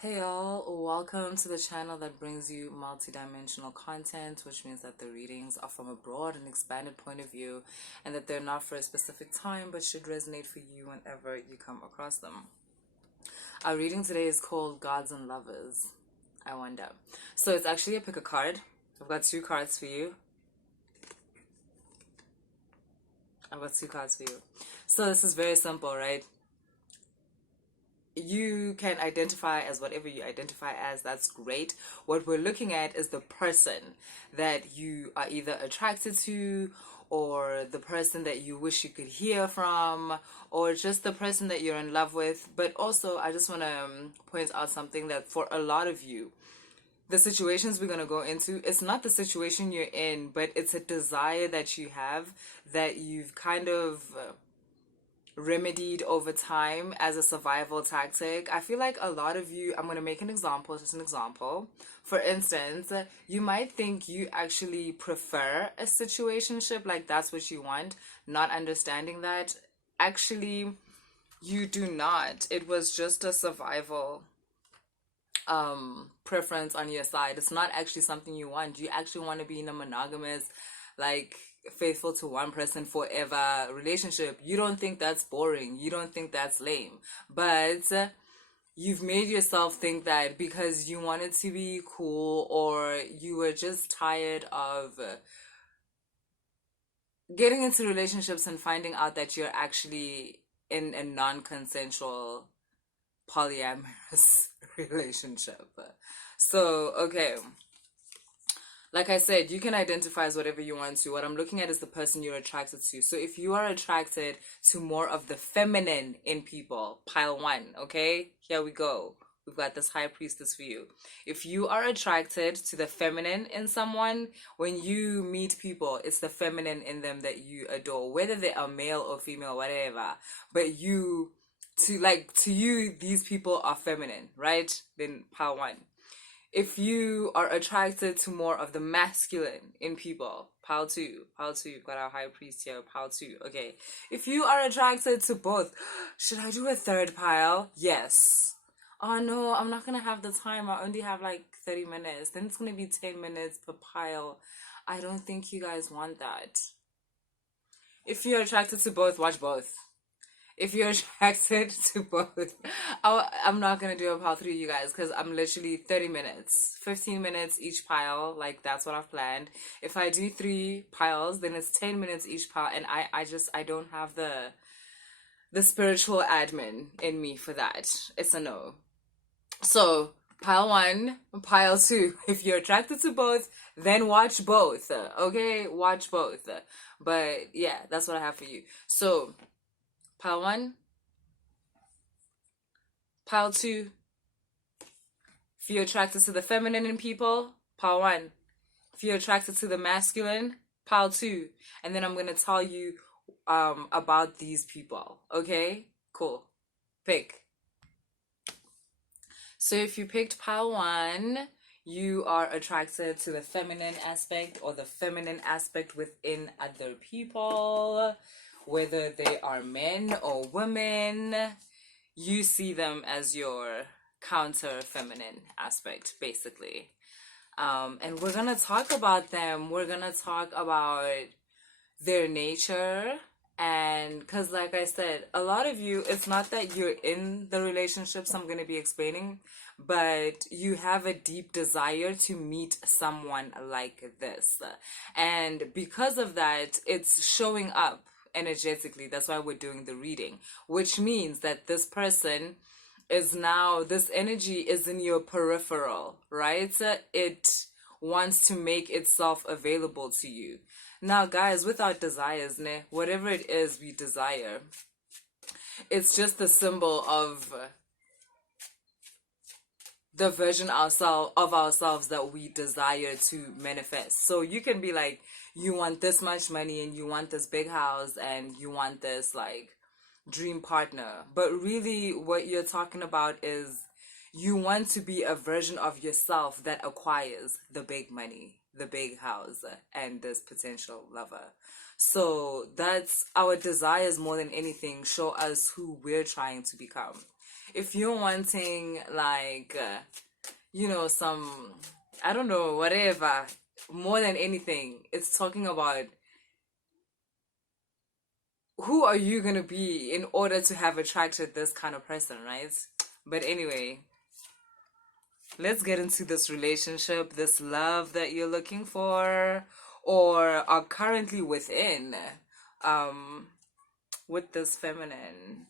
Hey y'all, welcome to the channel that brings you multi-dimensional content, which means that the readings are from a broad and expanded point of view and that they're not for a specific time but should resonate for you whenever you come across them. Our reading today is called Gods and Lovers. I wonder. So it's actually a pick a card. I've got two cards for you. So this is very simple, right? You can identify as whatever you identify as. That's great. What we're looking at is the person that you are either attracted to, or the person that you wish you could hear from, or just the person that you're in love with. But also, I just want to point out something that for a lot of you, the situations we're going to go into, it's not the situation you're in, but it's a desire that you have that you've kind of remedied over time as a survival tactic. I feel like a lot of you, I'm going to make an example, just an example. For instance, you might think you actually prefer a situationship, like that's what you want, not understanding that actually you do not. It was just a survival preference on your side. It's not actually something you want. You actually want to be in a monogamous, like, faithful to one person forever relationship. You don't think that's boring. You don't think that's lame. But you've made yourself think that because you wanted to be cool, or you were just tired of getting into relationships and finding out that you're actually in a non-consensual polyamorous relationship. So, okay. Like I said, you can identify as whatever you want to. What I'm looking at is the person you're attracted to. So if you are attracted to more of the feminine in people, pile one, okay? Here we go. We've got this high priestess for you. If you are attracted to the feminine in someone, when you meet people, it's the feminine in them that you adore, whether they are male or female, whatever. But to you, these people are feminine, right? Then pile one. If you are attracted to more of the masculine in people, pile two, you've got our high priest here, pile two, okay. If you are attracted to both, should I do a third pile? Yes. Oh no, I'm not gonna have the time. I only have like 30 minutes. Then it's gonna be 10 minutes per pile. I don't think you guys want that. If you're attracted to both, watch both. If you're attracted to both, I'm not gonna do a pile 3, you guys, because I'm literally 30 minutes, 15 minutes each pile. Like, that's what I've planned. If I do 3 piles, then it's 10 minutes each pile, and I don't have the spiritual admin in me for that. It's a no. So pile 1, pile 2. If you're attracted to both, then watch both. Okay, watch both. But yeah, that's what I have for you. So pile 1, pile 2. If you're attracted to the feminine in people, pile 1. If you're attracted to the masculine, pile 2. And then I'm going to tell you about these people. Okay? Cool. Pick. So if you picked pile 1, you are attracted to the feminine aspect, or the feminine aspect within other people, whether they are men or women. You see them as your counter feminine aspect, basically. And we're gonna talk about them. We're gonna talk about their nature. And because, like I said, a lot of you, it's not that you're in the relationships I'm going to be explaining, but you have a deep desire to meet someone like this. And because of that, it's showing up energetically. That's why we're doing the reading, which means that this person is now, this energy is in your peripheral, right? It wants to make itself available to you. Now, guys, with our desires, whatever it is we desire, it's just the symbol of the version of ourselves that we desire to manifest. So you can be like, you want this much money, and you want this big house, and you want this, like, dream partner. But really, what you're talking about is you want to be a version of yourself that acquires the big money, the big house, and this potential lover. So that's our desires more than anything, show us who we're trying to become. if you're wanting like some, I don't know, whatever, more than anything, it's talking about who are you gonna be in order to have attracted this kind of person, right? But anyway, let's get into this relationship, this love that you're looking for or are currently within, um with this feminine.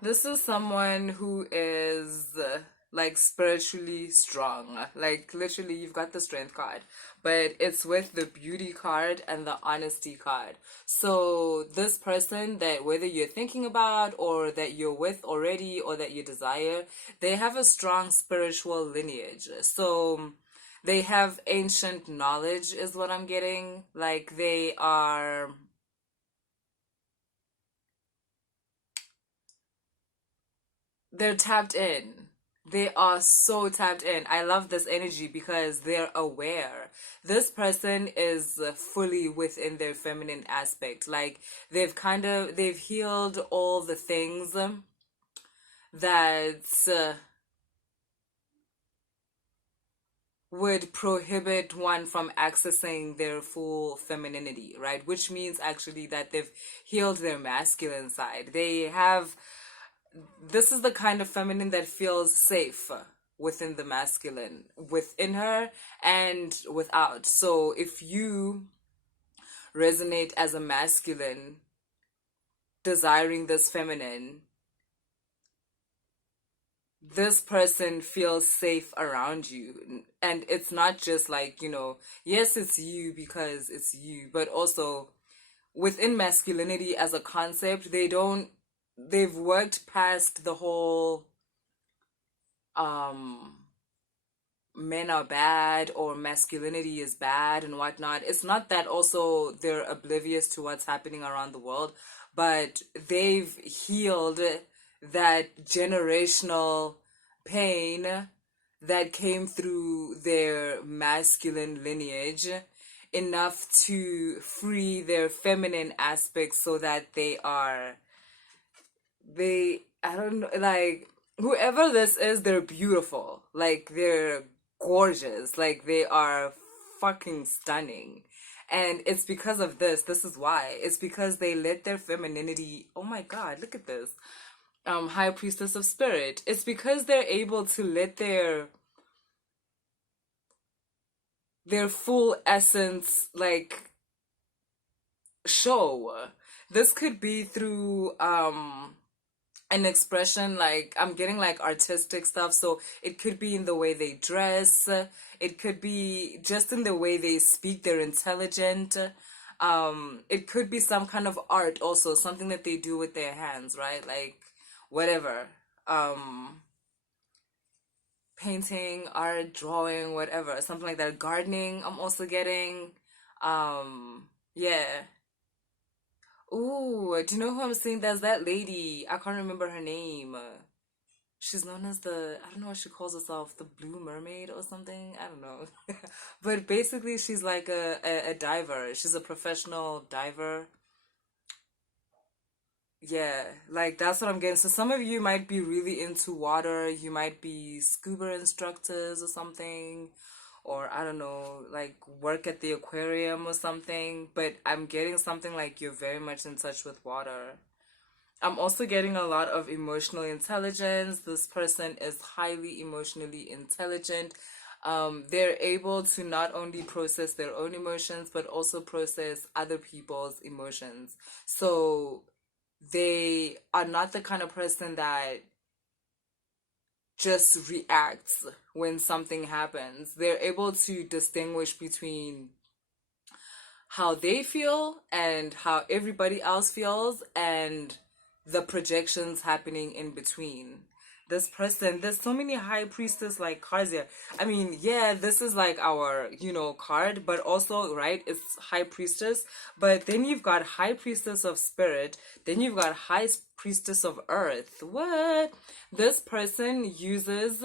This is someone who is like spiritually strong. Like literally, you've got the strength card, but it's with the beauty card and the honesty card. So, this person that whether you're thinking about or that you're with already or that you desire, they have a strong spiritual lineage. So, they have ancient knowledge, is what I'm getting. Like, they're tapped in. They are so tapped in. I love this energy because they're aware. This person is fully within their feminine aspect. Like they've healed all the things that would prohibit one from accessing their full femininity, right? Which means actually that they've healed their masculine side. This is the kind of feminine that feels safe within the masculine, within her and without. So if you resonate as a masculine, desiring this feminine, this person feels safe around you. And it's not just like, yes, it's you because it's you, but also within masculinity as a concept, they've worked past the whole um men are bad or masculinity is bad and whatnot. It's not that also they're oblivious to what's happening around the world, but they've healed that generational pain that came through their masculine lineage enough to free their feminine aspects so that I don't know, like whoever this is, they're beautiful. Like they're gorgeous. Like they are fucking stunning. And it's because of this. This is why. It's because they let their femininity. Oh my god, look at this. High Priestess of Spirit. It's because they're able to let their full essence like show. This could be through an expression, like I'm getting like artistic stuff, so it could be in the way they dress, it could be just in the way they speak, they're intelligent, it could be some kind of art also, something that they do with their hands, right? Like whatever, painting, art, drawing, whatever, something like that. Gardening, I'm also getting. Yeah. Ooh, do you know who I'm seeing? There's that lady. I can't remember her name. She's known as I don't know what she calls herself, the Blue Mermaid or something. I don't know. But basically, she's like a diver. She's a professional diver. Yeah, like that's what I'm getting. So some of you might be really into water. You might be scuba instructors or something, or I don't know, like work at the aquarium or something. But I'm getting something like you're very much in touch with water. I'm also getting a lot of emotional intelligence. This person is highly emotionally intelligent. They're able to not only process their own emotions, but also process other people's emotions. So they are not the kind of person that just reacts when something happens. They're able to distinguish between how they feel and how everybody else feels and the projections happening in between. This person, there's so many high priestess like cards here. I mean, yeah, this is like our, card, but also, right, it's high priestess. But then you've got high priestess of spirit, then you've got high priestess of earth. What? This person uses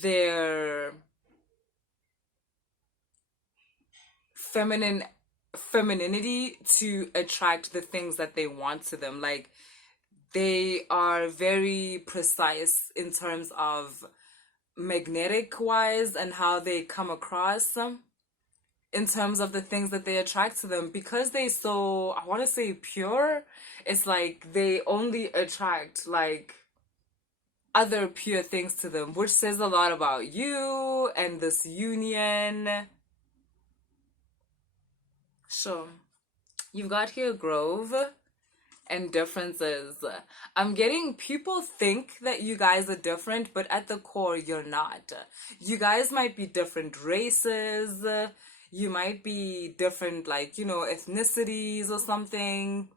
their femininity to attract the things that they want to them. Like They are very precise in terms of magnetic wise and how they come across in terms of the things that they attract to them, because they so, I want to say, pure. It's like they only attract like other pure things to them, which says a lot about you and this union. So you've got here grove and differences. I'm getting people think that you guys are different, but at the core, you're not. You guys might be different races. You might be different, like, ethnicities or something.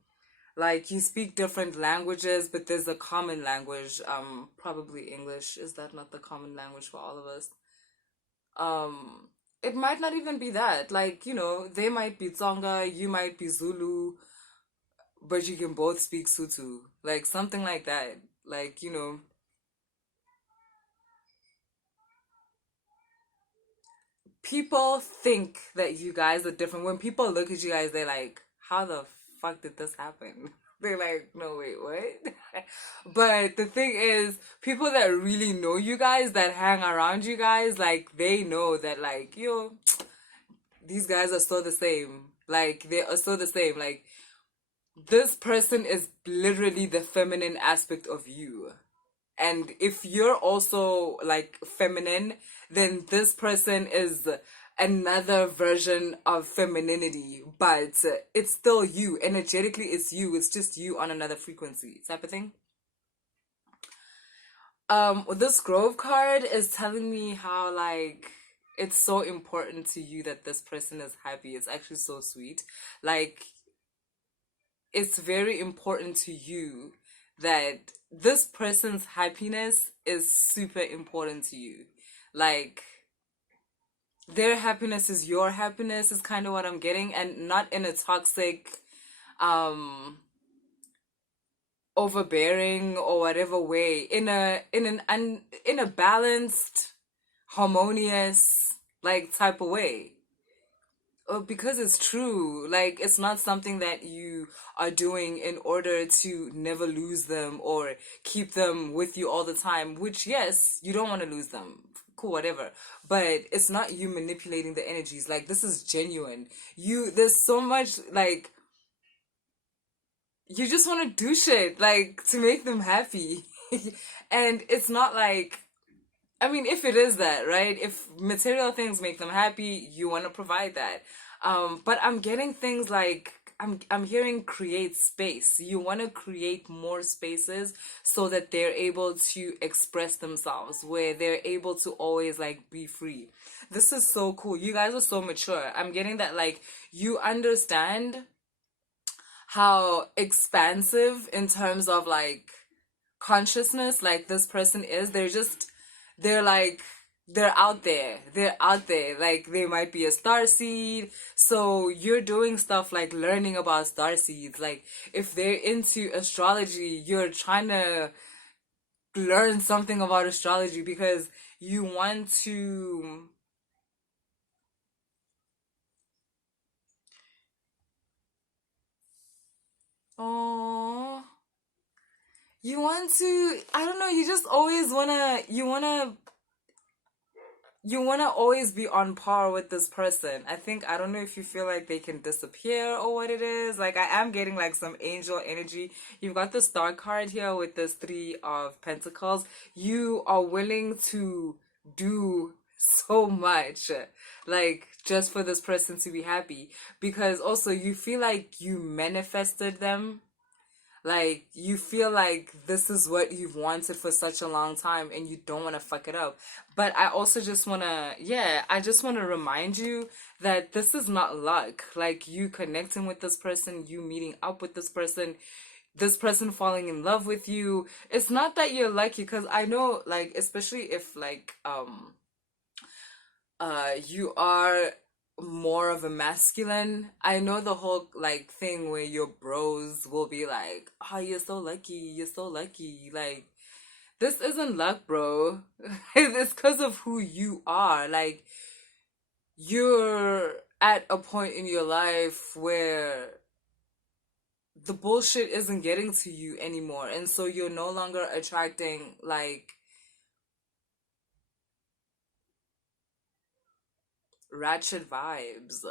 Like, you speak different languages, but there's a common language. Probably English. Is that not the common language for all of us? It might not even be that. Like, they might be Tsonga, you might be Zulu, but you can both speak Sutu, like something like that. Like, people think that you guys are different. When people look at you guys, they're like, how the fuck did this happen? They're like, no, wait, what? But the thing is, people that really know you guys, that hang around you guys, like, they know that, like, these guys are still the same. Like, they are still the same. Like, this person is literally the feminine aspect of you. And if you're also like feminine, then this person is another version of femininity, but it's still you. Energetically, it's you. It's just you on another frequency, type of thing. This Grove card is telling me how, like, it's so important to you that this person is happy. It's actually so sweet. Like, it's very important to you that this person's happiness is super important to you. Like, their happiness is your happiness, is kind of what I'm getting, and not in a toxic, um, overbearing or whatever way. In a balanced, harmonious, like, type of way. Because it's true. Like, it's not something that you are doing in order to never lose them or keep them with you all the time, which, yes, you don't want to lose them. Cool, whatever. But it's not you manipulating the energies. Like, this is genuine. There's so much, like, you just want to do shit, like, to make them happy. And it's not like, I mean, if it is that, right? If material things make them happy, you want to provide that. But I'm getting things like, I'm hearing create space. You want to create more spaces so that they're able to express themselves, where they're able to always like be free. This is so cool. You guys are so mature. I'm getting that, like, you understand how expansive in terms of like consciousness, like, this person is. They're like, they're out there. They're out there. Like, they might be a starseed. So you're doing stuff like learning about starseeds. Like, if they're into astrology, you're trying to learn something about astrology because you want to. Oh, you want to. I don't know. You just always wanna. You wanna always be on par with this person. I think, I don't know if you feel like they can disappear or what it is. Like, I am getting like some angel energy. You've got the star card here with this 3 of Pentacles. You are willing to do so much, like, just for this person to be happy, because also you feel like you manifested them. Like, you feel like this is what you've wanted for such a long time and you don't want to fuck it up. But I also just want to, yeah, I just want to remind you that this is not luck. Like, you connecting with this person, you meeting up with this person falling in love with you. It's not that you're lucky, because I know, like, especially if, like, you are more of a masculine. I know the whole like thing where your bros will be like, "Oh, you're so lucky, you're so lucky." Like, this isn't luck, bro. It's because of who you are. Like, you're at a point in your life where the bullshit isn't getting to you anymore, and so you're no longer attracting like ratchet vibes.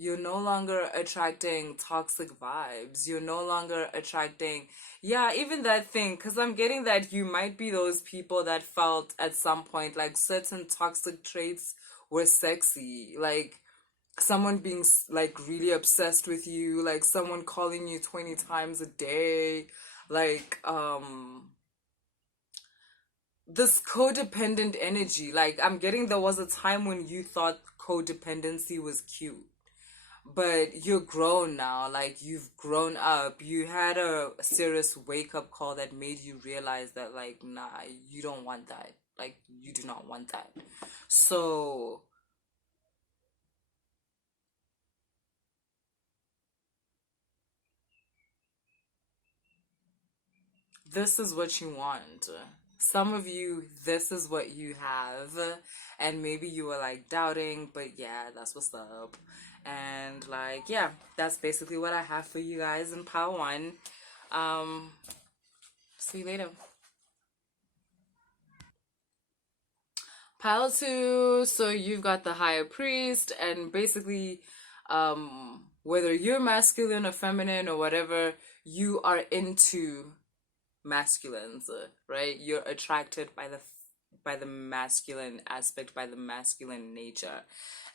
You're no longer attracting toxic vibes. You're no longer attracting, yeah, even that thing. Because I'm getting that you might be those people that felt at some point like certain toxic traits were sexy. Like someone being like really obsessed with you, like someone calling you 20 times a day, like, this codependent energy. Like, I'm getting there was a time when you thought codependency was cute, but you're grown now. Like, you've grown up. You had a serious wake up call that made you realize that, like, nah, you don't want that. Like, you do not want that. So, this is what you want. Some of you, this is what you have. And maybe you were like doubting, but yeah, that's what's up. And like, yeah, that's basically what I have for you guys in Power One. Um, See you later. Pile two, so you've got the higher priest, and basically, whether you're masculine or feminine or whatever, you are into masculines, right? You're attracted by the masculine aspect, by the masculine nature.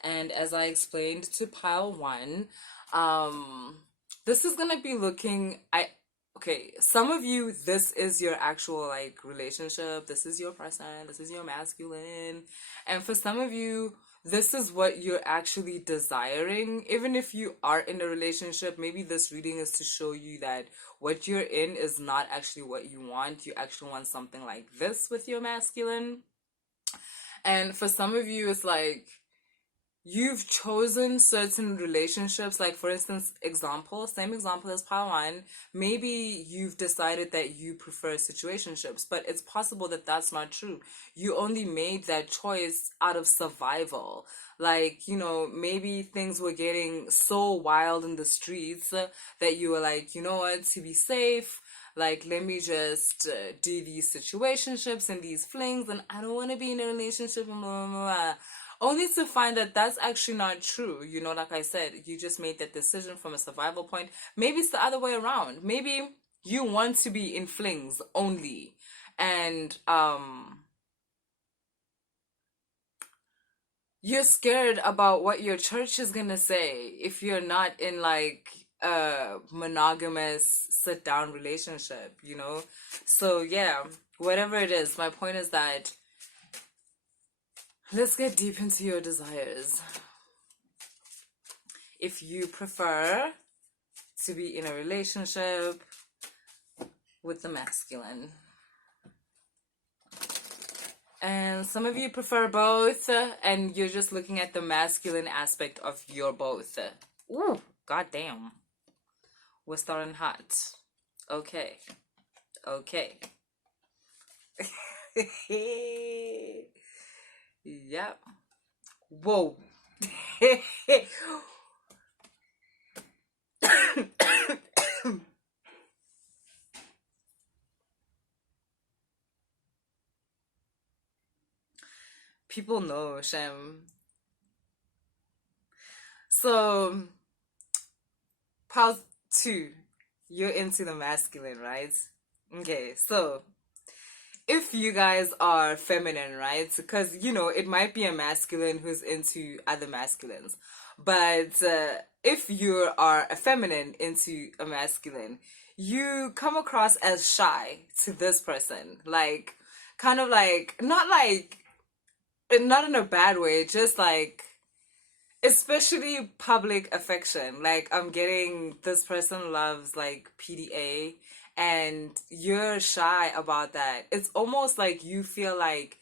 And as I explained to pile one, um, this is gonna be looking. I Okay, some of you, this is your actual like relationship. This is your person. This is your masculine, and for some of you, this is what you're actually desiring. Even if you are in a relationship, maybe this reading is to show you that what you're in is not actually what you want. You actually want something like this with your masculine. And for some of you, it's like you've chosen certain relationships. Like, for instance, same example as part one. Maybe you've decided that you prefer situationships, but it's possible that that's not true. You only made that choice out of survival. Like, maybe things were getting so wild in the streets, that you were like, you know what, to be safe, like, let me just do these situationships and these flings, and I don't want to be in a relationship, blah, blah, blah. Only to find that that's actually not true. Like I said, you just made that decision from a survival point. Maybe it's the other way around. Maybe you want to be in flings only. And you're scared about what your church is gonna say if you're not in like a monogamous sit down relationship. So yeah, whatever it is, my point is that let's get deep into your desires. If you prefer to be in a relationship with the masculine, and some of you prefer both, and you're just looking at the masculine aspect of your both. Ooh, goddamn. We're starting hot. Okay. Okay. Yep. Whoa. People know, Shem. So, pause two. You're into the masculine, right? Okay, so if you guys are feminine, right? Because, it might be a masculine who's into other masculines. But if you are a feminine into a masculine, you come across as shy to this person. Like, kind of like, not in a bad way, just like, especially public affection. Like, I'm getting this person loves like PDA, and you're shy about that. It's almost like you feel like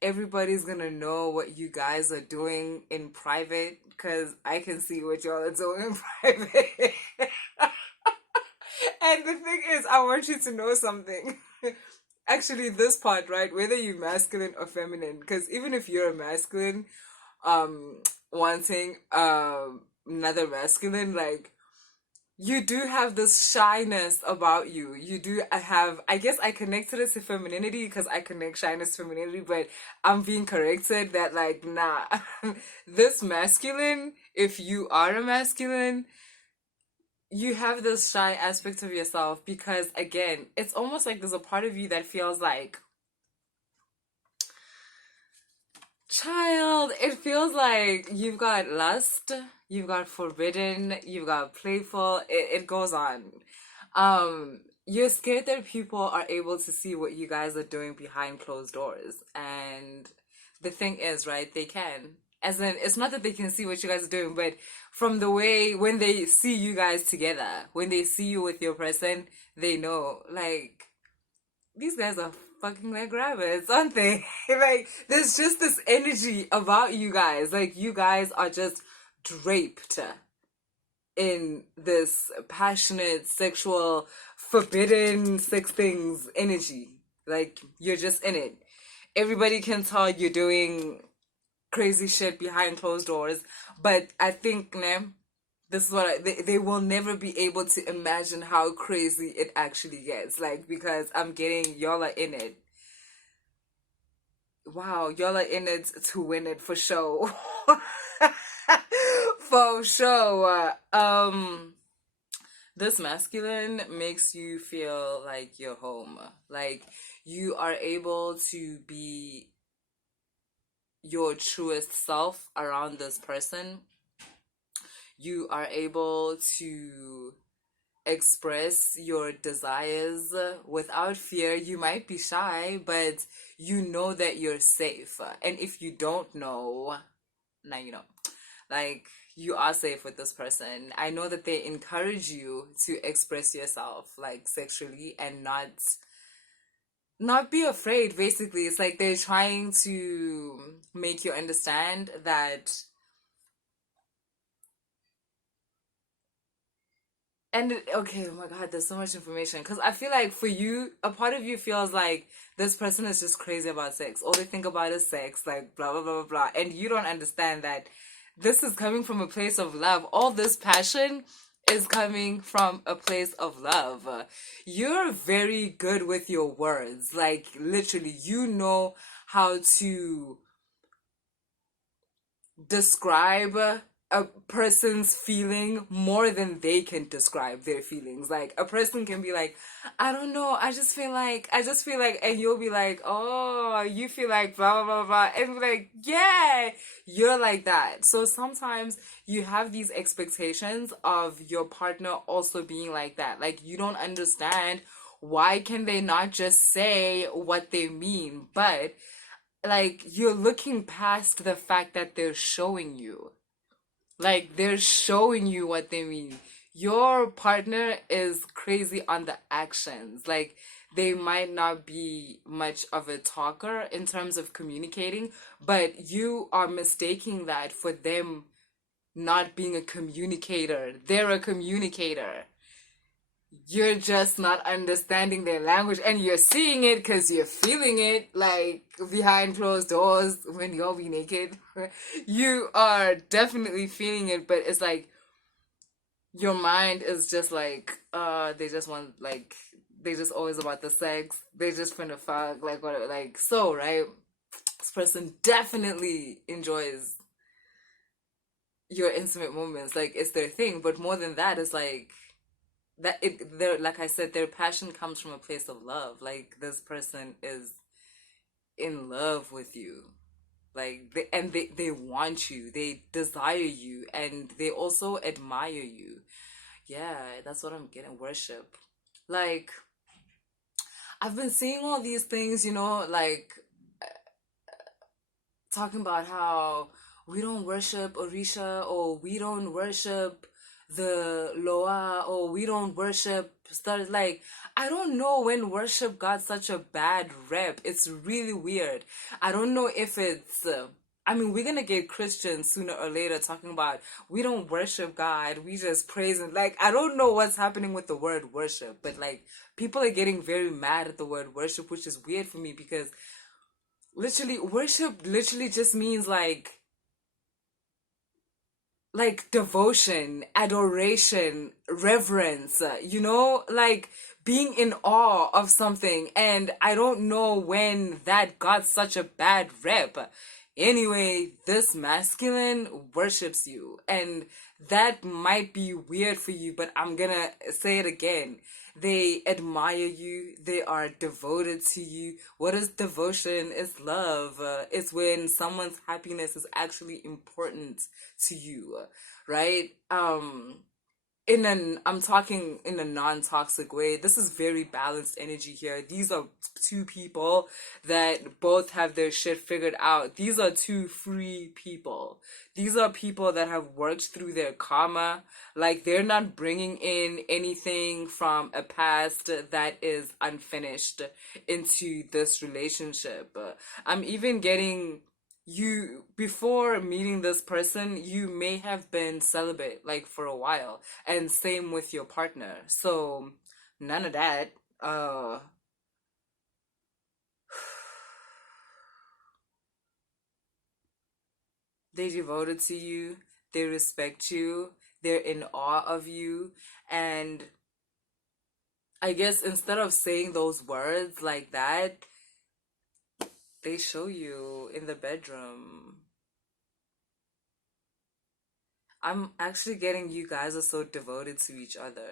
everybody's gonna know what you guys are doing in private, because I can see what y'all are doing in private. And the thing is, I want you to know something. Actually, this part, right? Whether you're masculine or feminine, because even if you're a masculine, wanting another masculine, like, you do have this shyness about you. You do have, I guess I connected it to femininity because I connect shyness to femininity, but I'm being corrected that, like, nah, this masculine, if you are a masculine, you have this shy aspect of yourself because, again, it's almost like there's a part of you that feels like, child, it feels like you've got lust, you've got forbidden, you've got playful, it goes on. You're scared that people are able to see what you guys are doing behind closed doors. And the thing is, right, they can. As in, it's not that they can see what you guys are doing, but from the way when they see you guys together, when they see you with your person, they know, like, these guys are fucking like rabbits, aren't they? Like, there's just this energy about you guys. Like, you guys are just draped in this passionate, sexual, forbidden sex things energy. Like, you're just in it. Everybody can tell you're doing crazy shit behind closed doors, but I think, ne, this is what they will never be able to imagine how crazy it actually gets. Like, because I'm getting y'all are in it. Wow, y'all are in it to win it for sure. For sure. This masculine makes you feel like you're home. Like, you are able to be your truest self around this person. You are able to express your desires without fear. You might be shy, but you know that you're safe. And if you don't know, now you know. Like, you are safe with this person. I know that they encourage you to express yourself, like, sexually, and not be afraid. Basically, it's like they're trying to make you understand that. And okay, oh my God, there's so much information. Because I feel like for you, a part of you feels like this person is just crazy about sex. All they think about is sex, like blah, blah, blah, blah, blah. And you don't understand that this is coming from a place of love. All this passion is coming from a place of love. You're very good with your words. Like, literally, you know how to describe a person's feeling more than they can describe their feelings. Like, a person can be like, I don't know, I just feel like, and you'll be like, oh, you feel like blah, blah, blah, blah. And be like, yeah, you're like that. So sometimes you have these expectations of your partner also being like that. Like, you don't understand why can they not just say what they mean, but like, you're looking past the fact that they're showing you. Like, they're showing you what they mean. Your partner is crazy on the actions. Like, they might not be much of a talker in terms of communicating, but you are mistaking that for them not being a communicator. They're a communicator. You're just not understanding their language, and you're seeing it because you're feeling it, like, behind closed doors when you'll be naked. You are definitely feeling it, but it's like your mind is just like, they just want, like, they just always about the sex, they just finna fuck, like, whatever. Like, so, right, this person definitely enjoys your intimate moments, like, it's their thing. But more than that, it's like that it their, like I said, their passion comes from a place of love. Like, this person is in love with you. Like, they want you, they desire you, and they also admire you. Yeah, that's what I'm getting. Worship. Like, I've been seeing all these things, like, talking about how we don't worship Orisha, or we don't worship the Loa, or we don't worship stars. Like, I don't know when worship got such a bad rep. It's really weird. I don't know if it's I mean, we're gonna get Christians sooner or later talking about we don't worship God, we just praise Him. Like, I don't know what's happening with the word worship, but like, people are getting very mad at the word worship, which is weird for me because literally, worship literally just means like devotion, adoration, reverence, like being in awe of something. And I don't know when that got such a bad rep. Anyway, this masculine worships you, and that might be weird for you, but I'm gonna say it again. They admire you, they are devoted to you. What is devotion? It's love. It's when someone's happiness is actually important to you, right? I'm talking in a non-toxic way. This is very balanced energy here. These are two people that both have their shit figured out. These are two free people. These are people that have worked through their karma. Like, they're not bringing in anything from a past that is unfinished into this relationship. I'm even getting, you, before meeting this person, you may have been celibate like for a while, and same with your partner. So none of that. They devoted to you, they respect you, they're in awe of you. And I guess instead of saying those words like that, they show you in the bedroom. I'm actually getting, you guys are so devoted to each other.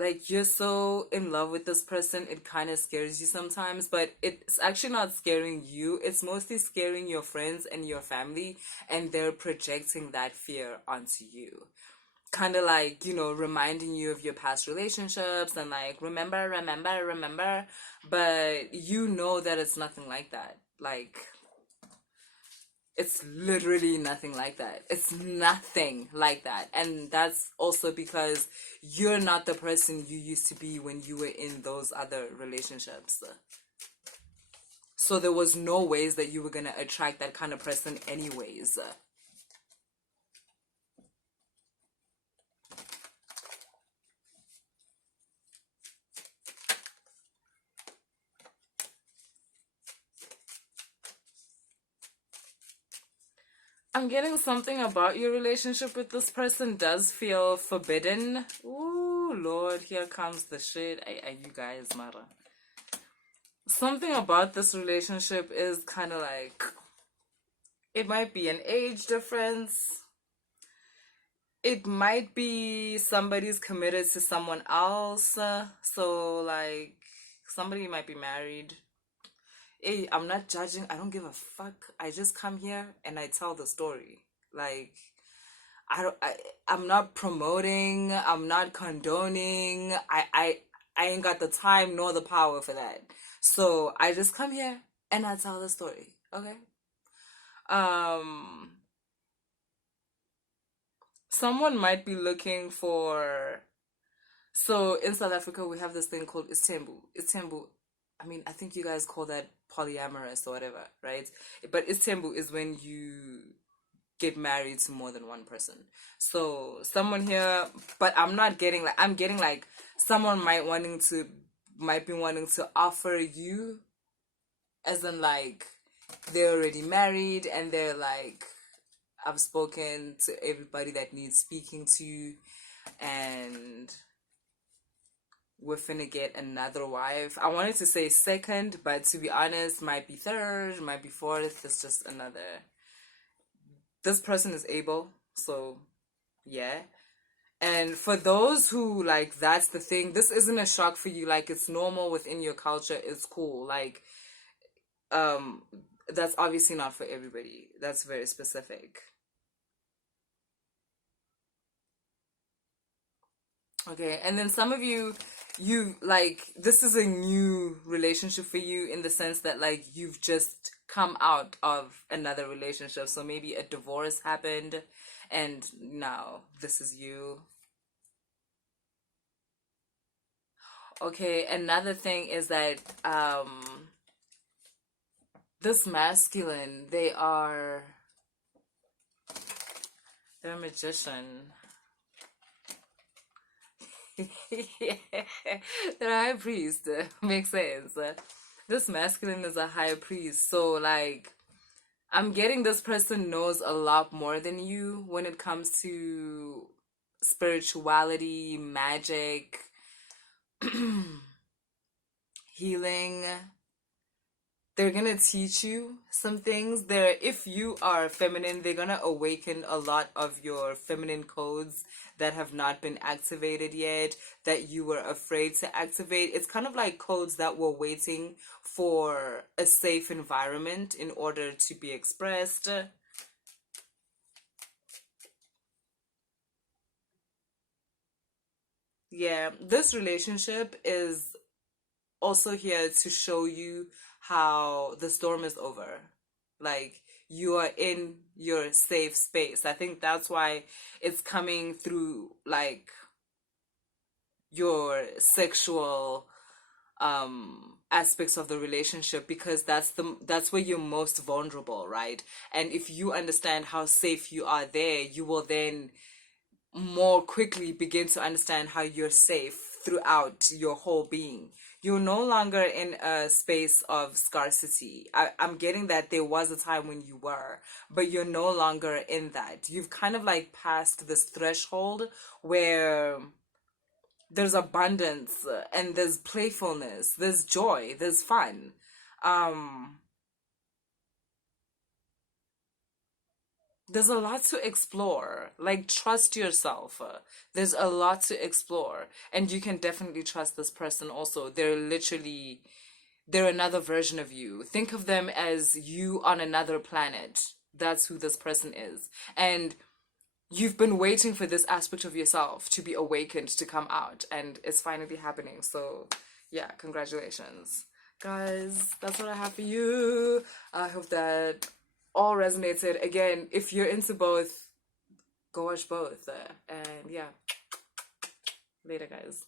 Like, you're so in love with this person, it kind of scares you sometimes, but it's actually not scaring you. It's mostly scaring your friends and your family, and they're projecting that fear onto you. Kind of like, reminding you of your past relationships and like, remember, remember, remember. But you know that it's nothing like that. Like, it's literally nothing like that. It's nothing like that. And that's also because you're not the person you used to be when you were in those other relationships. So there was no ways that you were going to attract that kind of person anyways. I'm getting something about your relationship with this person does feel forbidden. Ooh, Lord, here comes the shit. You guys matter. Something about this relationship is kind of like, it might be an age difference. It might be somebody's committed to someone else. So, like, somebody might be married. Hey, I'm not judging. I don't give a fuck. I just come here and I tell the story. Like, I don't. I'm not promoting. I'm not condoning. I ain't got the time nor the power for that. So I just come here and I tell the story. Okay. Um, Someone might be looking for. So in South Africa, we have this thing called Istanbul. Istanbul. I mean, I think you guys call that polyamorous or whatever, right? But Istanbul is when you get married to more than one person. So someone here, but I'm not getting like, I'm getting like someone might be wanting to offer you, as in like they're already married and they're like, I've spoken to everybody that needs speaking to, and we're finna get another wife. I wanted to say second, but to be honest, might be third, might be fourth. It's just another. This person is able, so yeah. And for those who like, that's the thing, this isn't a shock for you. Like, it's normal within your culture. It's cool. Like, um, that's obviously not for everybody. That's very specific. Okay, and then some of you like, this is a new relationship for you in the sense that like you've just come out of another relationship. So maybe a divorce happened and now this is you. Okay, another thing is that this masculine, they're a magician. Yeah, they're a high priest. Makes sense. This masculine is a high priest, so like I'm getting this person knows a lot more than you when it comes to spirituality, magic, healing. They're gonna teach you some things. If you are feminine, they're gonna awaken a lot of your feminine codes that have not been activated yet, that you were afraid to activate. It's kind of like codes that were waiting for a safe environment in order to be expressed. Yeah, this relationship is also here to show you how the storm is over. Like, you are in your safe space. I think that's why it's coming through, like, your sexual aspects of the relationship, because that's where you're most vulnerable, right? And if you understand how safe you are there, you will then more quickly begin to understand how you're safe throughout your whole being. You're no longer in a space of scarcity. I'm getting that there was a time when you were, but you're no longer in that. You've kind of like passed this threshold where there's abundance, and there's playfulness, there's joy, there's fun. Um, there's a lot to explore. Like, trust yourself. There's a lot to explore, and you can definitely trust this person also. They're another version of you. Think of them as you on another planet. That's who this person is. And you've been waiting for this aspect of yourself to be awakened, to come out, and it's finally happening. So, yeah, congratulations. Guys, that's what I have for you. I hope that all resonated. Again, if you're into both, go watch both. And yeah, later, guys.